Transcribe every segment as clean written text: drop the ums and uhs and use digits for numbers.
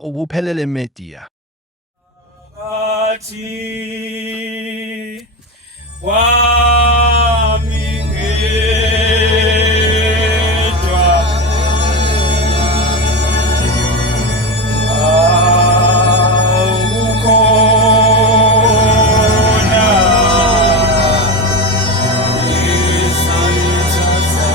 ubuphelele media. Athi wami ngedwa awukhona esalithatha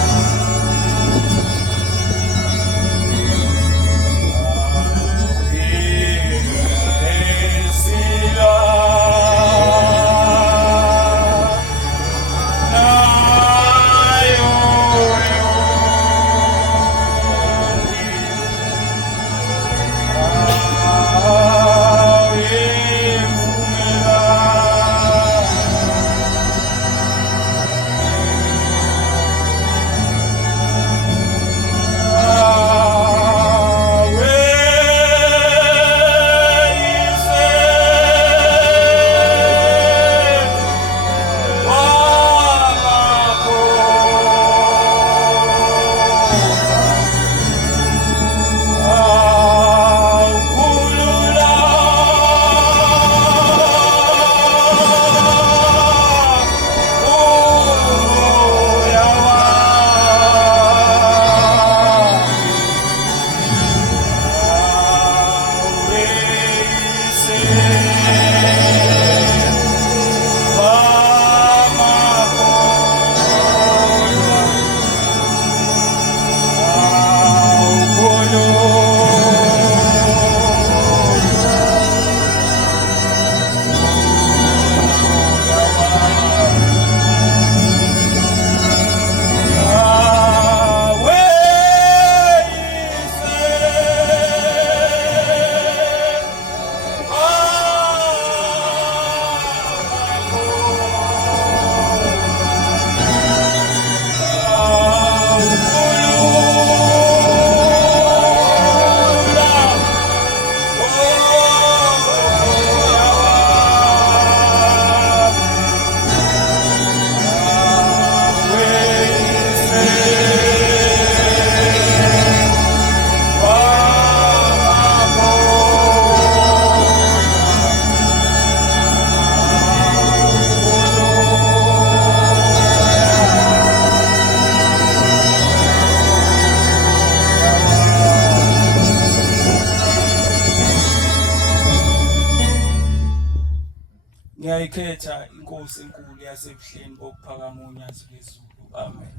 ngiyayikhetha inkosi enkulu yasebuhleni bokuphakama unyazi lwezulu. Amen.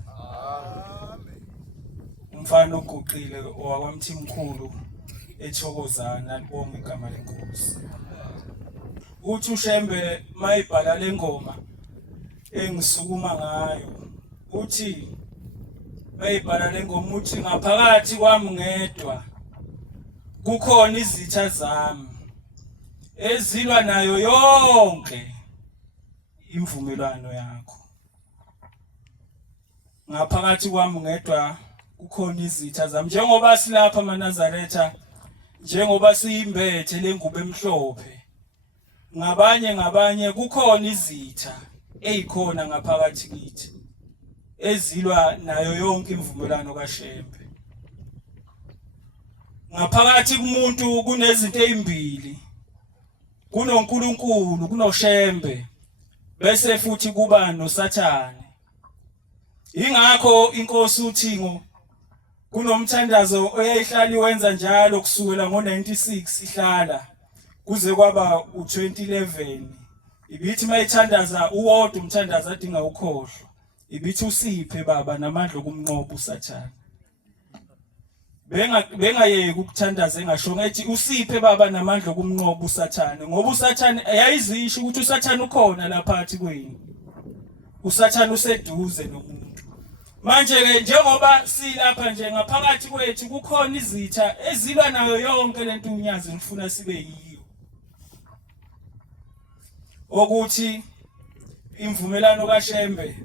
Umfana oguqile owakwamthimkhulu eThokozana libonga igama lenkosi. Uthi uShembe mayibhala lengoma engisukuma ngayo. Uthi mayibhala lengoma uthi ngaphakathi kwami ngedwa kukhona izitha zami ezilwa nayo yonke imvumelwano yakho. Ngaphakathi kwami ngedwa kukhona izitha zami, njengoba silapha eMaNazaretha, njengoba siyimbethe lengubo emhlophe, ngabanye kukhona izitha ezikhona ngaphakathi kithi ezilwa nayo yonke imvumelwano kaShembe. Ngaphakathi kumuntu kunezinto ezimbili, kunoNkulunkulu, kunoShembe, bese futhi kuba noSathane. Ingakho inkosi uThingo kunomthandazo oyayihlala iwenza njalo kusukela ngo96 ihlala kuze kwaba u2011. Ibithi mayithandaza uwodwa umthandazo adinga ukhohlwa, ibithi usiphe baba namandla okumnqoba uSathane. Bengayeki ukuthandaza engasho ngathi usiphe baba namandla okumnqoba uSathane, ngoba uSathane ayayizisho ukuthi uSathane ukhona lapha phansi kwenu. uSathane useduze nomuntu. Manje ke njengoba silapha nje ngaphakathi kwethu kukhona izitha ezilwa nayo yonke lento unyazi ngifuna sibe yiyo. Ukuthi imvumelano kaShembe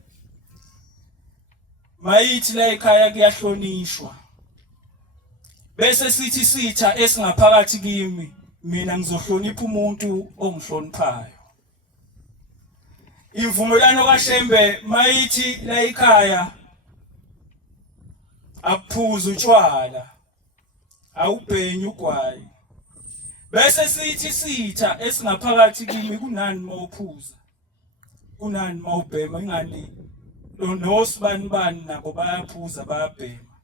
mayithi la ekhaya kuyahlonishwa. Bese sithi sitha esingaphakathi kimi mina ngizohlonipha umuntu ongihloniphayo. Imvumelano kaShembe mayithi la ekhaya akuphuza utshwala, awubhenyi ugwayi, bese sithi sitha esingaphakathi kimi kunani mawuphuza kunani mawubhema ingani nosibani nabo bayaphuza bayabhema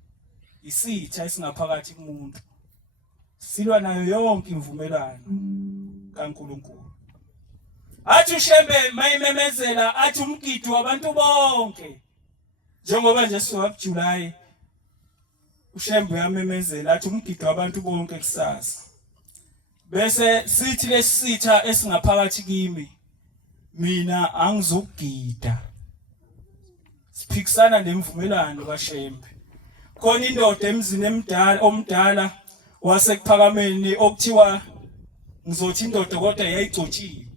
isitha esingaphakathi kumuntu silwa nayo yonke imvumelano kaNkulunkulu athi uShembe mayimemezela athi umgidi wabantu bonke njengoba nje sokuJuly uShembe uyamemezela athi umgidi wabantu bonke kusasa bese sithi lesitha esingaphakathi kimi mina angizogida siphikisana nemvumelano kaShembe khona indoda emzini omdala wasekuphakameni okuthiwa ngizothi indoda kodwa yayigcotshiwe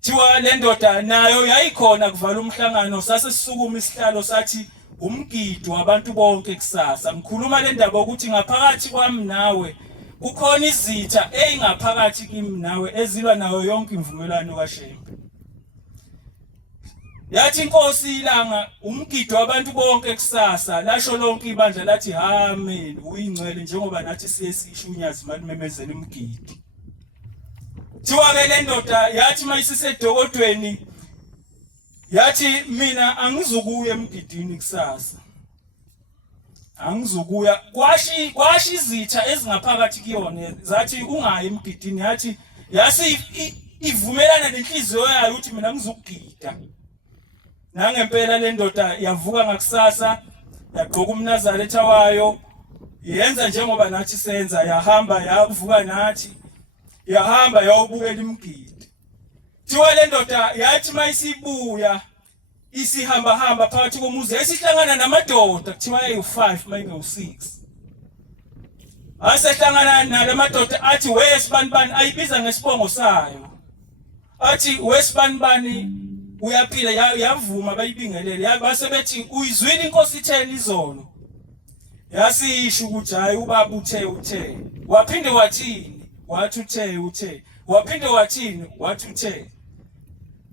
thiwa le ndoda nayo yayikhona kuvala umhlangano sase sisukuma isihlalo sathi umgidi wabantu bonke kusasa ngikhuluma le ndaba ukuthi ngaphakathi kwami nawe kukhona izitha eingaphakathi kimi nawe ezilwa nayo yonke imvumelano kaShembe yathi inkosi ilanga umgidi wabantu bonke kusasa lasho lonke ibandla lathi amen uyingcwele njengoba nathi siye sishunyazi malimemezela umgidi thiwa ke le ndoda yathi mayisisedokodweni yathi mina angizukuya emgidini kusasa angizukuya kwashi izitha ezingaphakathi kuyona zathi ungayi emgidini yathi yasi ivumelana nenhliziyo yayo ukuthi mina ngizukugida nangempela le ndoda yavuka ngakusasa yagqoka umnazaretha wayo yenza njengoba nathi senza yahamba yavuka nathi yahamba yawubukela imgidi thiwa le ndoda yathi mayisibuya isihamba phakathi komuzi esihlangana namadoda kuthiwa ayi5 mayinge6 asehlangana nalamadoda athi wesibani ayibiza ngesibongo sayo athi wesibani uyaphila yavuma bayibingelele base bethi uyizwile inkosi itheni izolo yasisho ukuthi hayi ubaba uthe waphinde wathini wathi uthe waphinde wathini wathi uthe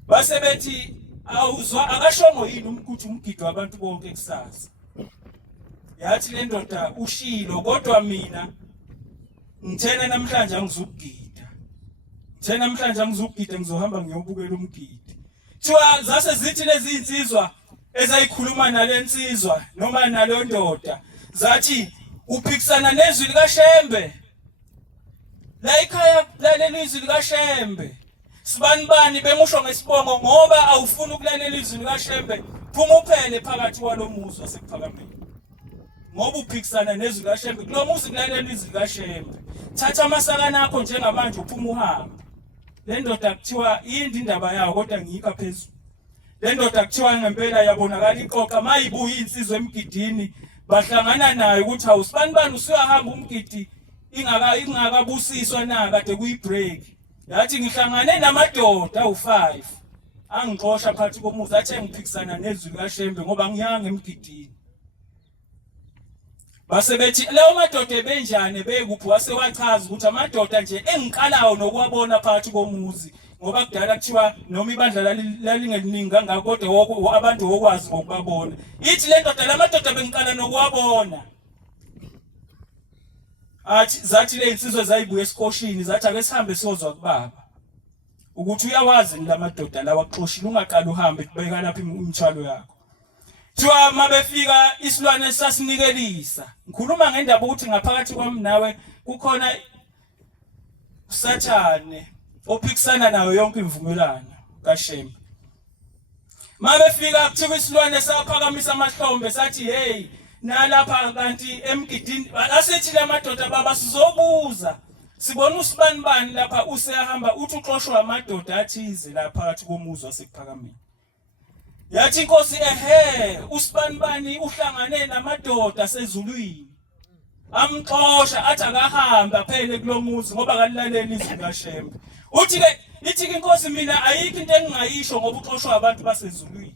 base bethi awuzwa akashongo yini ukuthi umgidi wabantu bonke kusasa yathi le ndoda ushilo kodwa mina ngithena namhlanje angizukugida ngizohamba ngiyobukela umgidi thiwa zase zithi lezi insizwa ezayikhuluma nalensizwa noma nalo ndoda zathi uphikisana nezwi likaShembe la ekhaya lalela izwi likaShembe sibani bemusho ngesibongo ngoba awufuni ukulalela izwi likaShembe phuma uphele phakathi kwalomuzi wasekuphakameni ngoba uphikisana nezwi likaShembe kulomuzi kulalela izwi likaShembe thatha amasakana akho njengamanje uphuma uhambe le ndoda kuthiwa yindi indaba yayo kodwa ngiyikho phezulu le ndoda kuthiwa ngempela yabonakala iqoqa mayibuya insizwe emgidini bahlangana naye ukuthi awusibani usuyahamba umgidi ingakabusiswa na kade kuyibreak yathi ngihlangane namadoda awu5 angixosha phakathi komuzi athi ngiphikisana nezwi likaShembe ngoba ngiyanga emgidini base bethi leyo madoda ebenjani bekuphi wasewachaza ukuthi amadoda nje engiqalayo nokuwabona phakathi komuzi ngoba kudala kuthiwa noma ibandla lalingeliningi kangako kodwa abantu okwazi ngokubabona ithi le ndoda lamadoda bengiqala nokuwabona zathi le insizwe zayibuya esikoshini zathi ake sihambe sozwa kubaba ukuthi uyawazi lamadoda lawa axoshile ungaqala uhambe kubeka lapha imithwalo yakho thiwa mabefika isilwane sasinikelisa ngikhuluma ngendaba ukuthi ngaphakathi kwami nawe kukhona uSathane ophikisana nayo yonke imvumelano kaShembe mabefika kuthiwa isilwane saphakamisa amahlombe sathi hey nalapha kanti emgidini asethi lamadoda baba sizobuza sibona usibani lapha useyahamba uthi uxoshwa amadoda athize lapha phakathi komuzi wasekuphakameni yathi inkosi usibani uhlangane namadoda asezulwini amxosha athi akahamba phele kulomuzi ngoba kalilalela izwi likaShembe uthi ke ithi inkosi mina ayikho into engingayisho ngoba uxoshwa abantu basezulwini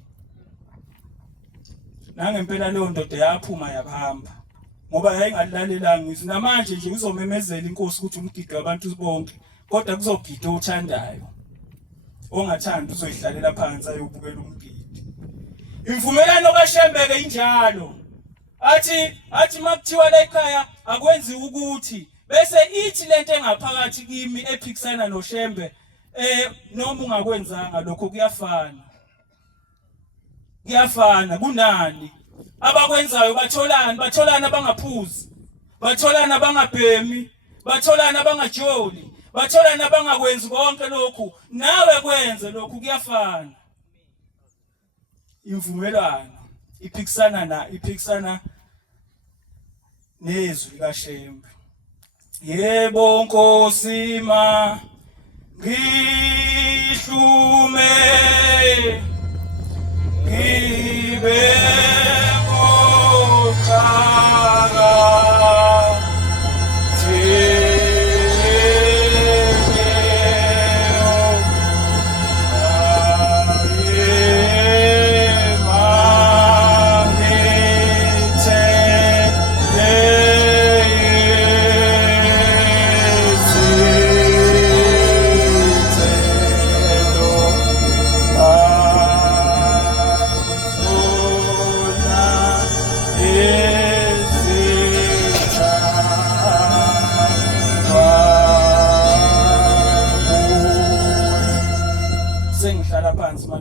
nangempela leyo ndoda yaphuma yahamba ngoba yayingalilalelanga izwi namanje nje uzomemezela inkosi ukuthi umgidi wabantu bonke kodwa kuzogida othandayo ongathandi uzoyihlalela phansi ayobukela umgidi imvumelano kaShembe ke injalo athi makuthiwa la ekhaya akwenzi ukuthi bese ithi lento engaphakathi kimi ephikisana noShembe noma ungakwenzanga lokho kuyafana kunani abakwenzayo batholana bangaphuzi, batholana bangabhemi, batholana bangajoli, batholana bangakwenzi konke lokhu, nawe kwenze lokhu kuyafana. Imvumelwano iphikisana nezwi likaShembe. Yebo Nkosi ma ngihlume ngibe ngoxaka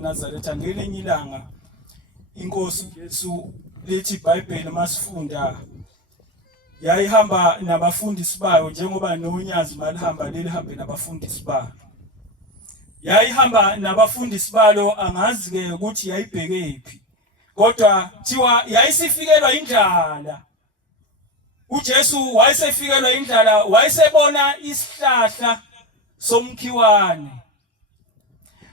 Nazaretha ngelinye ilanga inkosi Jesu lethi iBhayibheli masifunda yayihamba nabafundisi bayo njengoba nonyazi malihamba lelihambe nabafundisi bayo. Yayihamba nabafundisi balo angazi ke ukuthi yayibhekephi. Kodwa thiwa yayisifikelwa indlala. uJesu wayesefikelwa indlala, wayesebona isihlahla somkhiwane.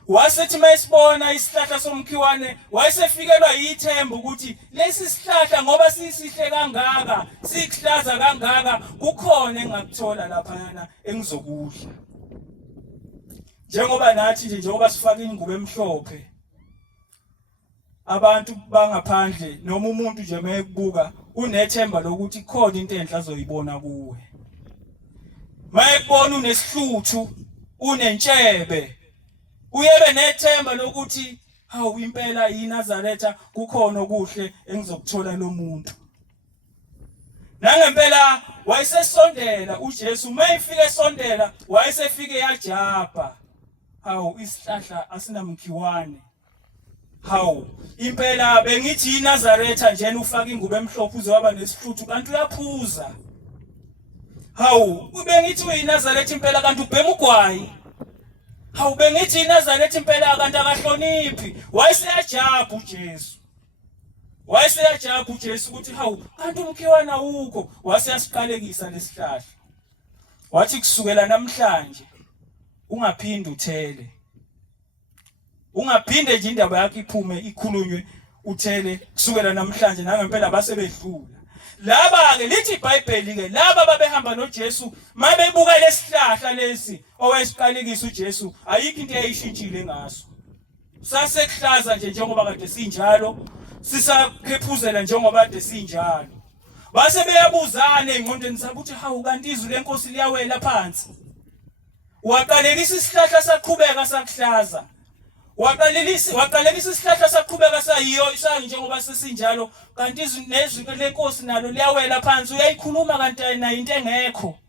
Wasethi mayisibona isihlahla somkhiwane wayesefikelwa yithemba ukuthi lesi sihlahla ngoba sisihle kangaka, sihlaza kangaka, kukhona engakuthola laphana engizokudla. Njengoba nathi nje njengoba sifaka ingubo emhlophe, abantu bangaphandle noma umuntu nje mayekubuka unethemba lokuthi khona into enhle azoyibona kuwe. Mayekubona unesihluthu, unentshebe, uyebe nethemba lokuthi hawu impela yiNazaretha kukhona okuhle engizokuthola lo muntu. Nangempela wayesesondela uJesu, mayefika esondela wayesefike yajapha. Hawu isihlahla asinamkhiwane. Hawu impela bengithi yiNazaretha nje ufaka ingubo emhlophe uzoba nesihluthu kanti uyaphuza. Hawu bengithi uyiNazaretha impela kanti ubhema ugwayi. Hawu bengithi iNazaretha impela kanti akahloniphi. Wayeseyajapha uJesu. Wayeseyajapha uJesu ukuthi hawu kanti umkhiwane awukho. Waseyasiqalekisa lesihlahla. Wathi kusukela namhlanje ungaphindi uthele. Ungaphinde nje indaba yakho iphume ikhulunywe uthele kusukela namhlanje nangempela basebedlula. Laba ke lithi iBhayibheli ke laba babehamba noJesu mabebuka lesihlahla lesi owesiqalekisa uJesu ayikho into eyishintshile ngaso. Sasekuhlaza nje njengoba kade sinjalo, sisakhephuzela njengoba kade sinjalo. Base beyabuzana engqondweni sabo ukuthi hawu kanti izwi lenkosi liyawela phansi. Waqalekisa isihlahla saqhubeka sakuhlaza. Waqalekisa isihlahla saqhubeka sayiyo njengoba sesinjalo kanti nezwi lenkosi nalo liyawela phansi. Uyayikhuluma kanti nayo into engekho.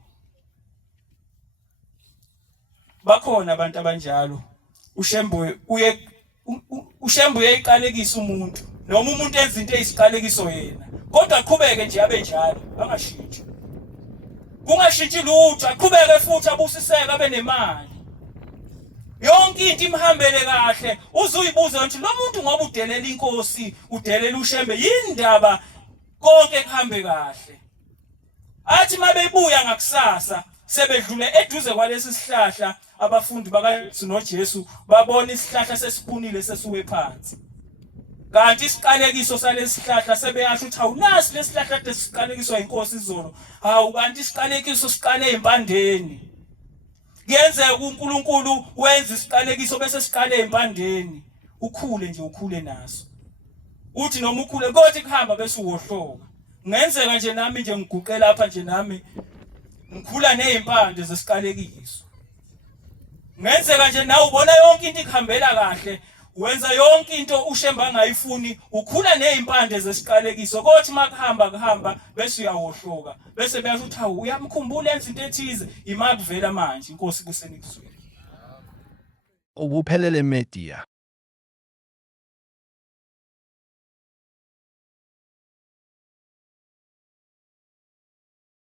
Bakhona abantu abanjalo. uShembe uyayiqalekisa umuntu noma umuntu enza into ezisiqalekiso yena, kodwa aqhubeke nje abe njalo, angashintshi. Kungashintshi lutho, aqhubeke futhi abusiseke abe nemali. Yonke into imhambele kahle. Uzuyibuza ukuthi lo muntu ngoba udelela inkosi, udelela uShembe, yindaba konke kuhambe kahle. Athi mabebuya ngakusasa sebedlule eduze kwalesi sihlahla, abafundi bakaJesu noJesu babona isihlahla sesiqunile sesuwe phansi. Kanti isiqalekiso salesi sihlahla sebeyasho ukuthi awunasi lesihlahla lesiqalekiswa inkosi izolo. Hawu kanti isiqalekiso siqale empandeni. Kuyenzeka uNkulunkulu wenza isiqalekiso bese siqale empandeni. Ukhule nje ukhule naso. Uthi noma ukhule kodwa kuhamba bese uwohloka. Ngenzeka nje nami nje ngiguqe lapha nje nami ngikhula nezimpande zesiqalekiso. Ngenzeka nje nawe ubona yonke into ikhambela kahle, wenza yonke into ushemba angayifuni, ukhula nezimpande zesiqalekiso, kothi makuhamba bese uyawohloka, bese beyasho ukuthi hawu uyamkhumbula yenza into ethize, imakuvela manje. Inkosi kusenikuzwile. Ubuphelele media.